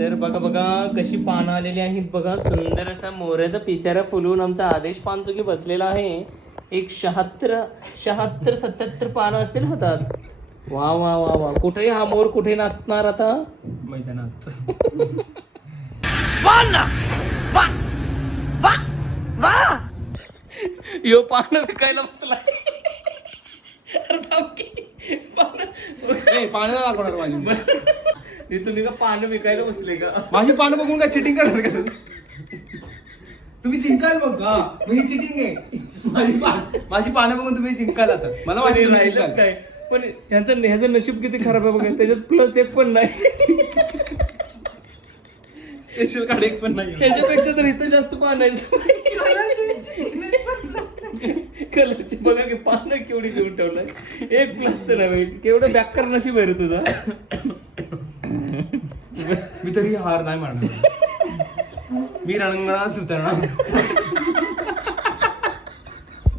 तर बघा बघा कशी पानं आलेली आहेत बघा. सुंदर असा मोऱ्याचा पिसारा फुलून आमचा आदेश पानचुकी बसलेला आहे. एक 77 पानं असतील हातात. वा वा वा वा. कुठे हा मोर कुठे नाचणार आता? मैदानात. यो पानं विकायला बसलाय. अरे थांब की. पानं दाखवणार माझी. तुम्ही का पानं विकायला बसले का? माझी पानं बघून काय चिटिंग करणार का तुम्ही? जिंकाल बघ. हा ही चिटिंग आहे. माझी पानं बघून तुम्ही जिंकाल. आता मला माहिती राहिलं काय, पण ह्याचं नशीब किती खराब आहे बघा. त्याच्यात प्लस एक पण नाही. स्पेशल कार्ड एक पण नाही. ह्याच्यापेक्षा तर इथं जास्त पान आहेत. कलरची बघा की पानं केवढी घेऊन ठेवलं. एक प्लसचं नव्हे. केवढं बॅकर नशीब आहे रे तुझा. मी तरी हार नाही मानणार. मी रणांगणात उतरणार.